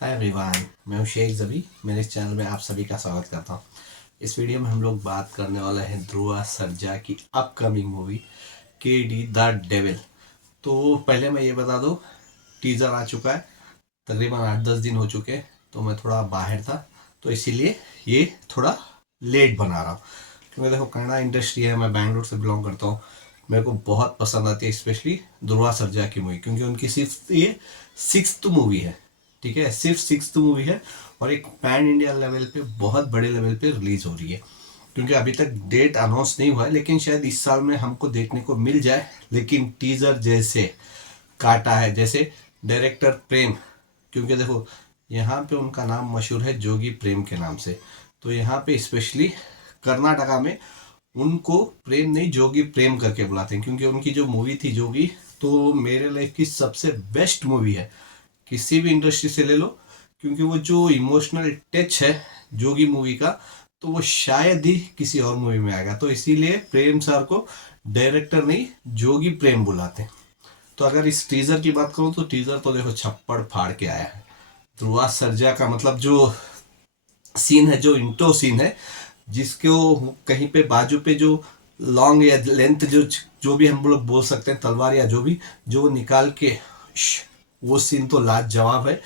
Hi everyone, मैं हूं शेख ज़बी। मेरे चैनल में आप सभी का स्वागत करता हूं। इस वीडियो में हम लोग बात करने वाला है ध्रुवा सर्जा की अपकमिंग मूवी के डी द डेविल। तो पहले मैं ये बता दूं, टीज़र आ चुका है, तकरीबन 8-10 दिन हो चुके हैं। तो मैं थोड़ा बाहर था, तो इसीलिए ये थोड़ा लेट बना रहा हूँ। क्योंकि देखो, कन्नड़ा इंडस्ट्री है, मैं बैंगलोर से बिलोंग करता हूँ। मेरे को बहुत पसंद आती है स्पेशली ध्रुवा सर्जा की मूवी, क्योंकि उनकी सिर्फ ये 6th मूवी है। ठीक है, सिर्फ 6th मूवी है और एक पैन इंडिया लेवल पे, बहुत बड़े लेवल पे रिलीज हो रही है। क्योंकि अभी तक डेट अनाउंस नहीं हुआ है, लेकिन शायद इस साल में हमको देखने को मिल जाए। लेकिन टीजर जैसे काटा है, जैसे डायरेक्टर प्रेम, क्योंकि देखो यहाँ पे उनका नाम मशहूर है जोगी प्रेम के नाम से। तो यहाँ पे स्पेशली कर्नाटका में उनको प्रेम नहीं, जोगी प्रेम करके बुलाते हैं। क्योंकि उनकी जो मूवी थी जोगी, तो मेरे लाइफ की सबसे बेस्ट मूवी है, किसी भी इंडस्ट्री से ले लो। क्योंकि वो जो इमोशनल टच है जोगी मूवी का, तो वो शायद ही किसी और मूवी में आएगा। तो इसीलिए प्रेम सर को डायरेक्टर नहीं, जोगी प्रेम बुलाते हैं। तो अगर इस टीजर की बात करूं, तो टीजर तो देखो छप्पड़ फाड़ के आया है। ध्रुवा सर्जा का मतलब जो सीन है, जो इंट्रो सीन है, जिसको कहीं पे बाजू पे जो लॉन्ग या लेंथ, जो भी हम लोग बोल सकते हैं, तलवार या जो भी, जो निकाल के वो सीन तो लाजवाब है।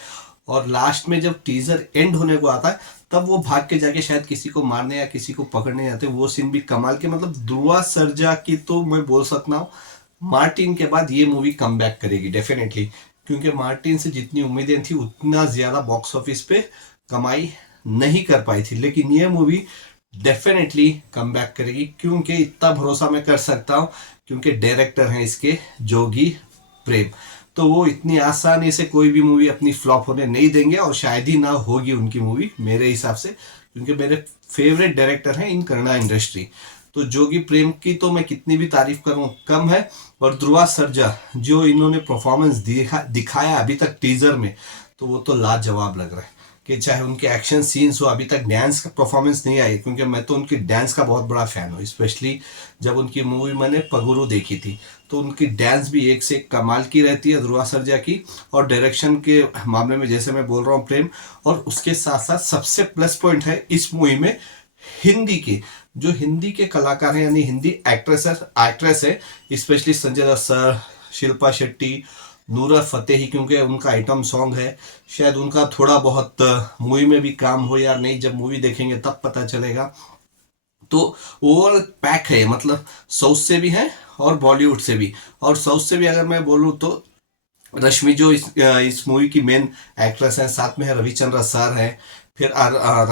और लास्ट में जब टीजर एंड होने को आता है, तब वो भाग के जाके शायद किसी को मारने या किसी को पकड़ने जाते, वो सीन भी कमाल के। मतलब ध्रुवा सर्जा की तो मैं बोल सकता हूँ, मार्टिन के बाद ये मूवी कम बैक करेगी डेफिनेटली। क्योंकि मार्टिन से जितनी उम्मीदें थी, उतना ज्यादा बॉक्स ऑफिस पे कमाई नहीं कर पाई थी। लेकिन ये मूवी डेफिनेटली कम बैक करेगी, क्योंकि इतना भरोसा मैं कर सकता हूँ, क्योंकि डायरेक्टर हैं इसके जोगी प्रेम। तो वो इतनी आसानी से कोई भी मूवी अपनी फ्लॉप होने नहीं देंगे, और शायद ही ना होगी उनकी मूवी मेरे हिसाब से। क्योंकि मेरे फेवरेट डायरेक्टर हैं इन कन्नड़ा इंडस्ट्री। तो जोगी प्रेम की तो मैं कितनी भी तारीफ करूं कम है। और ध्रुवा सर्जा जो इन्होंने परफॉर्मेंस दिखाया अभी तक टीजर में, तो वो तो लाजवाब लग रहा है। कि चाहे उनके एक्शन सीन्स हो, अभी तक डांस का परफॉर्मेंस नहीं आई, क्योंकि मैं तो उनकी डांस का बहुत बड़ा फैन हूँ। स्पेशली जब उनकी मूवी मैंने पगुरु देखी थी, तो उनकी डांस भी एक से एक कमाल की रहती है ध्रुवा सर्जा की। और डायरेक्शन के मामले में जैसे मैं बोल रहा हूँ प्रेम, और उसके साथ साथ सबसे प्लस पॉइंट है इस मूवी में हिंदी की, जो हिंदी के कलाकार हैं, यानी हिंदी एक्ट्रेस है, स्पेशली संजय दत्त सर, शिल्पा शेट्टी, नूरत फतेही, क्योंकि उनका आइटम सॉन्ग है। शायद उनका थोड़ा बहुत मूवी में भी काम हो या नहीं, जब मूवी देखेंगे तब पता चलेगा। तो ओवरऑल पैक है, मतलब साउथ से भी है और बॉलीवुड से भी। और साउथ से भी अगर मैं बोलूँ, तो रश्मि जो इस मूवी की मेन एक्ट्रेस है, साथ में है रविचंद्र सर है, फिर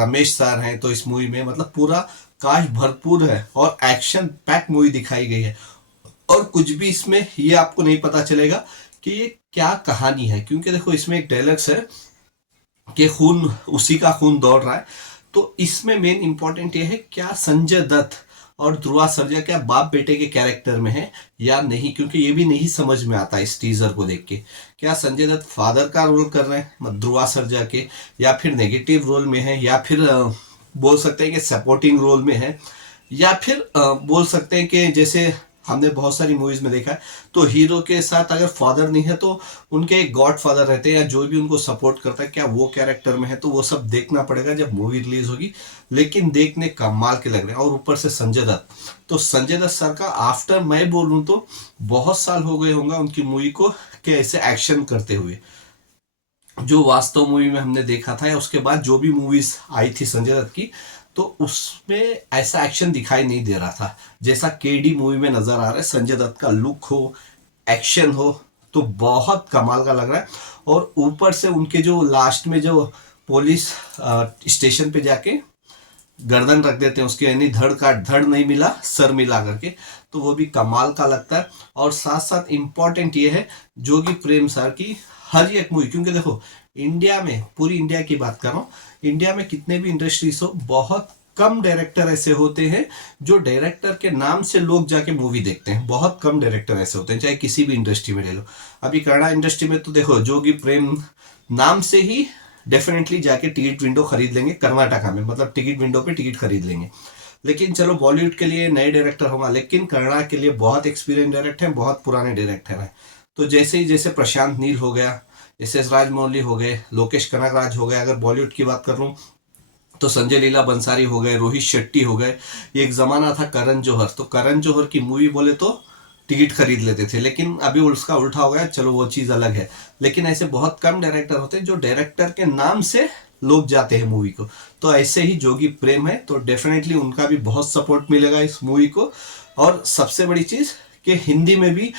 रमेश सर हैं। तो इस मूवी में मतलब पूरा कास्ट भरपूर है और एक्शन पैक मूवी दिखाई गई है। और कुछ भी इसमें ये आपको नहीं पता चलेगा कि ये क्या कहानी है। क्योंकि देखो, इसमें एक डायलॉग्स है कि खून, उसी का खून दौड़ रहा है। तो इसमें मेन इंपॉर्टेंट ये है, क्या संजय दत्त और ध्रुवा सर्जा क्या बाप बेटे के कैरेक्टर में है या नहीं। क्योंकि ये भी नहीं समझ में आता इस टीजर को देख के, क्या संजय दत्त फादर का रोल कर रहे हैं ध्रुवा सर्जा के, या फिर नेगेटिव रोल में है, या फिर बोल सकते हैं कि सपोर्टिंग रोल में है, या फिर बोल सकते हैं कि जैसे हमने बहुत सारी मूवीज में देखा है, तो हीरो के साथ अगर फादर नहीं है, तो उनके एक गॉड फादर रहते हैं, या जो भी उनको सपोर्ट करता है, क्या वो कैरेक्टर में है। तो वो सब देखना पड़ेगा जब मूवी रिलीज होगी। लेकिन देखने कमाल के लग रहे हैं। और ऊपर से संजय दत्त, तो संजय दत्त सर का आफ्टर मैं बोलूँ तो बहुत साल हो गए होंगे उनकी मूवी को कि ऐसे एक्शन करते हुए। जो वास्तव मूवी में हमने देखा था, या उसके बाद जो भी मूवीज आई थी संजय दत्त की, तो उसमें ऐसा एक्शन दिखाई नहीं दे रहा था जैसा केडी मूवी में नजर आ रहा है। संजय दत्त का लुक हो, एक्शन हो, तो बहुत कमाल का लग रहा है। और ऊपर से उनके जो लास्ट में जो पुलिस स्टेशन पे जाके गर्दन रख देते हैं उसके, यानी धड़ नहीं मिला सर मिला करके, तो वो भी कमाल का लगता है। और साथ साथ इम्पोर्टेंट ये है जोगी प्रेम सर की हर एक मूवी। क्योंकि देखो, इंडिया में, पूरी इंडिया की बात कर रहा हूँ, इंडिया में कितने भी इंडस्ट्रीज हो, बहुत कम डायरेक्टर ऐसे होते हैं जो डायरेक्टर के नाम से लोग जाके मूवी देखते हैं। बहुत कम डायरेक्टर ऐसे होते हैं, चाहे किसी भी इंडस्ट्री में ले लो। अभी कन्नड़ा इंडस्ट्री में तो देखो, जोगी प्रेम नाम से ही डेफिनेटली जाके टिकट विंडो खरीद लेंगे कर्नाटका में, मतलब टिकट विंडो पे टिकट खरीद लेंगे। लेकिन चलो, बॉलीवुड के लिए नए डायरेक्टर होगा, लेकिन कन्नड़ा के लिए बहुत एक्सपीरियंस डायरेक्टर हैं, बहुत पुराने डायरेक्टर हैं। तो जैसे ही जैसे प्रशांत नील हो गया, एस राजमौली हो गए, लोकेश कनगराज हो गए, अगर बॉलीवुड की बात कर लूँ तो संजय लीला बंसारी हो गए, रोहित शेट्टी हो गए। एक जमाना था करण जौहर, तो करण जौहर की मूवी बोले तो टिकट खरीद लेते थे, लेकिन अभी उसका उल्टा हो गया, चलो वो चीज़ अलग है। लेकिन ऐसे बहुत कम डायरेक्टर होते हैं जो डायरेक्टर के नाम से लोग जाते हैं मूवी को। तो ऐसे ही जोगी प्रेम है, तो डेफिनेटली उनका भी बहुत सपोर्ट मिलेगा इस मूवी को। और सबसे बड़ी चीज़ कि हिंदी में भी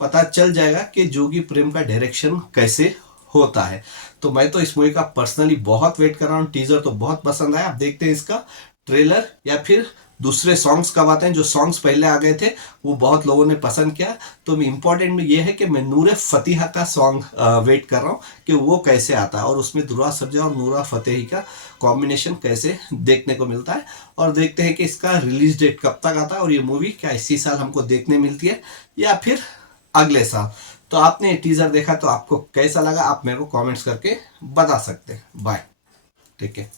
पता चल जाएगा कि जोगी प्रेम का डायरेक्शन कैसे होता है। तो मैं तो इस मूवी का पर्सनली बहुत वेट कर रहा हूँ। टीजर तो बहुत पसंद आया, अब देखते हैं इसका ट्रेलर या फिर दूसरे सॉन्ग्स कब आते हैं। जो सॉन्ग्स पहले आ गए थे वो बहुत लोगों ने पसंद किया, तो इम्पोर्टेंट में ये है कि मैं नूरे फतेहा का सॉन्ग वेट कर रहा हूँ कि वो कैसे आता है, और उसमें ध्रुव सरजा और नूरा फतेही का कॉम्बिनेशन कैसे देखने को मिलता है। और देखते हैं कि इसका रिलीज डेट कब तक आता है, और ये मूवी क्या इसी साल हमको देखने मिलती है या फिर अगले साल। तो आपने टीजर देखा तो आपको कैसा लगा, आप मेरे को कमेंट्स करके बता सकते हैं। बाय, ठीक है।